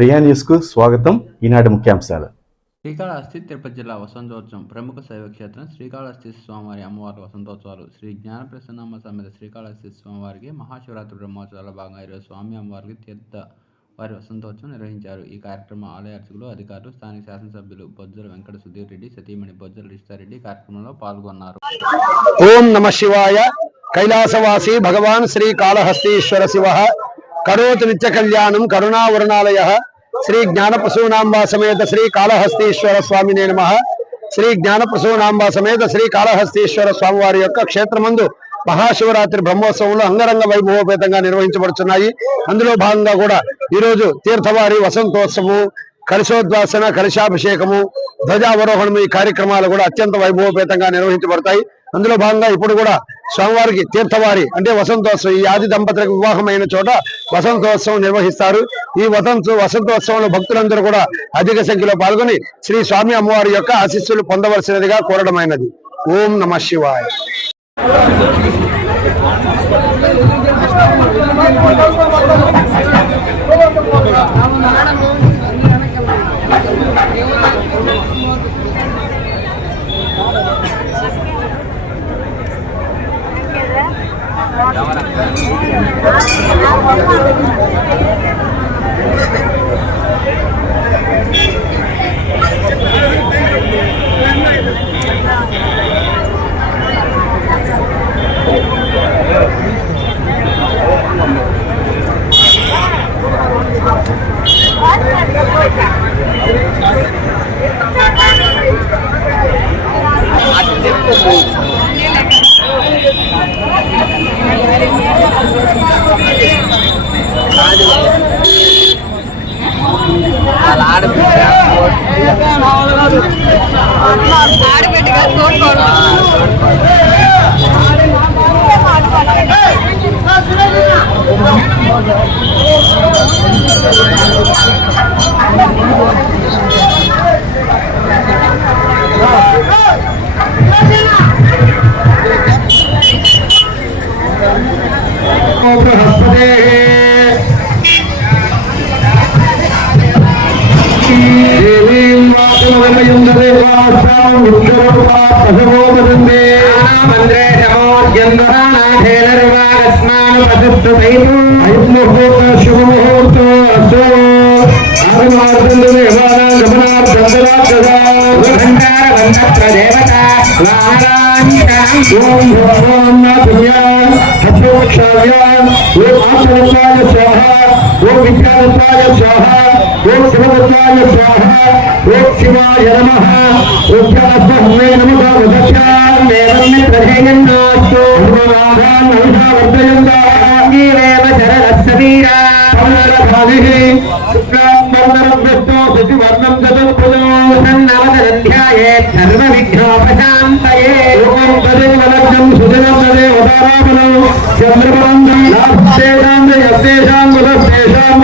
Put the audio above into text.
ప్రియా న్యూస్కు స్వాగతం. ఈనాటి ముఖ్యాంశాలు. శ్రీకాళహస్తి తిరుపతి జిల్లా వసంతోత్సవం ప్రముఖ శైవ క్షేత్రం శ్రీకాళహస్తి స్వామివారి అమ్మవారి వసంతోత్సవాలు. శ్రీ జ్ఞాన ప్రసన్నమ్మ సమేత శ్రీకాళహస్తి స్వామివారికి మహాశివరాత్రి బ్రహ్మోత్సవాల భాగంగా ఈరోజు స్వామి అమ్మవారికి తీర్థ వారి వసంతోత్సవం నిర్వహించారు. ఈ కార్యక్రమం ఆలయ అర్చకులు అధికారులు స్థానిక శాసనసభ్యులు బొజ్జల వెంకట సుధీర్ రెడ్డి సతీమణి బొజ్జల రిషితారెడ్డి కార్యక్రమంలో పాల్గొన్నారు. ఓం నమ శివాయ. కైలాసవాసి భగవాన్ శ్రీ కాళహస్తీశ్వర శివ. కరోతు నిత్య కళ్యాణం కరుణావరణాలయ. శ్రీ జ్ఞానప్రసూనాంబ సమేత శ్రీ కాళహస్తీశ్వర స్వామి నమ. శ్రీ జ్ఞానప్రసూనాంబ సమేత శ్రీ కాళహస్తీశ్వర స్వామి వారి యొక్క క్షేత్రమందు మహాశివరాత్రి బ్రహ్మోత్సవంలో అంగరంగ వైభవోపేతంగా నిర్వహించబడుతున్నాయి అందులో భాగంగా కూడా ఈరోజు తీర్థవారి వసంతోత్సవము కలశోద్వాసన కలశాభిషేకము ధ్వజావరోహణం ఈ కార్యక్రమాలు కూడా అత్యంత వైభవపేతంగా నిర్వహించబడతాయి. అందులో భాగంగా ఇప్పుడు కూడా స్వామివారికి తీర్థవారి అంటే వసంతోత్సవం ఈ ఆది దంపతులకు వివాహమైన చోట వసంతోత్సవం నిర్వహిస్తారు. ఈ వసంత వసంతోత్సవంలో భక్తులందరూ కూడా అధిక సంఖ్యలో పాల్గొని శ్రీ స్వామి అమ్మవారి యొక్క ఆశీస్సులు పొందవలసినదిగా కోరడమైనది. ఓం నమ శివాయ. Thank you. ఆడబిడ్డ. కోరుకోవడం శ్రీవాసం విశ్వరూప పశుభూపదండి మంత్రే శుభముహూర్తం అస్తో ఆగమార్థులు దేవానాం గమనార్థం దరార్థదా భండార వందత్ర దేవత వాహనాంతరం ఓం విద్యాదత్తాయ స్వాహ ఆడబిడ్డగా తోడుకోవడం శివాయ నమ. ఉగ్రమస్మే నమ చంద్రబాబు